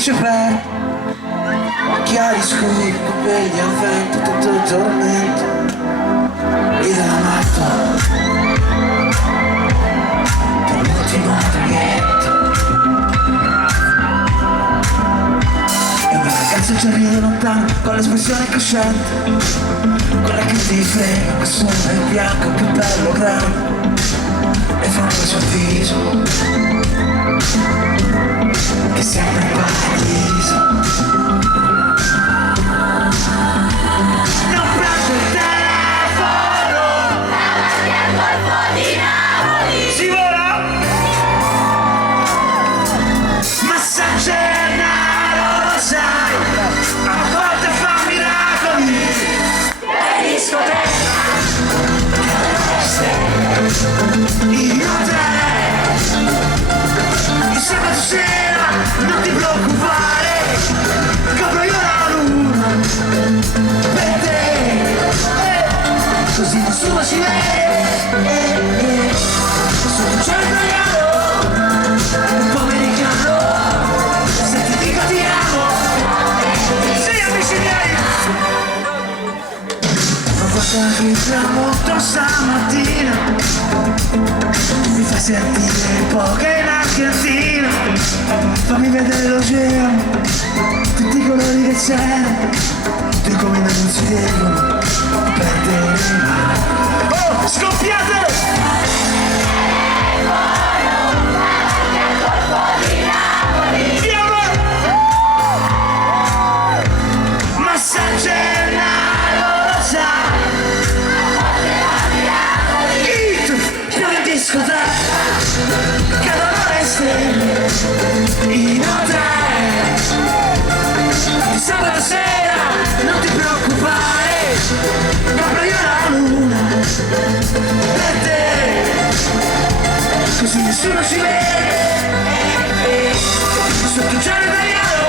felice per occhiali scuri, capelli al vento, tutto il tormento e della matto per l'ultimo traghetto. E una ragazza ci arriva lontano con l'espressione cosciente, quella che ti frega, che sono in bianco, che bello grande, e fa un sorriso che siamo in paradiso. Non prendo il telefono davanti al Golfo di Napoli. Si vola! Ma San Gennaro lo sai, a volte fa miracoli. E discoteca io te, il sabato sera non ti preoccupare, copro io la luna per te, così nessuno ci vede, sono un cielo italiano, un po' americano, se ti dico ti amo, sì amici miei. Ma guarda che tramonto stamattina mi fa sentire poca in Argentina, fammi vedere l'oceano, tutti i colori che c'erano, tu come non si devono perdere. Oh, scoppiate! Ma San Gennaro lo sa, piove in discoteca, cadono le stelle in hotel. Il sabato sera non ti preoccupare, copro io la luna per te, così nessuno ci vede, sotto il cielo italiano,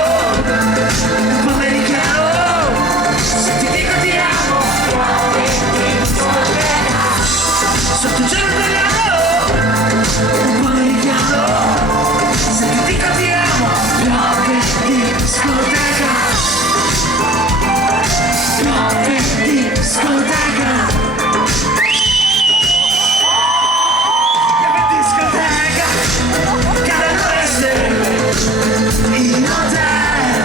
un po' americano, se ti dico ti amo, sotto il cielo italiano, un po' americano, se ti dico ti amo, piove di discoteca, piove di discoteca, piove di discoteca, cadono le stelle in hotel.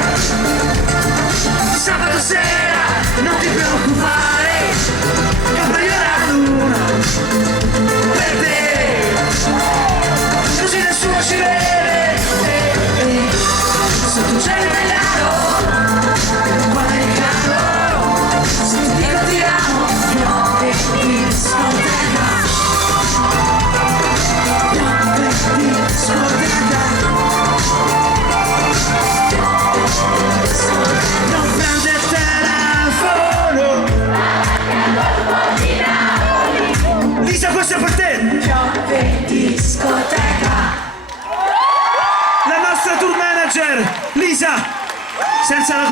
Sabato sera non ti preoccupare, copro io la luna per te, così nessuno ci vede, sotto il cielo italiano, un po' americano, se ti dico ti amo, piove di discoteca, piove di discoteca, non prende il telefono. Lisa, questo è per te! Piove discoteca. La nostra tour manager, Lisa, senza la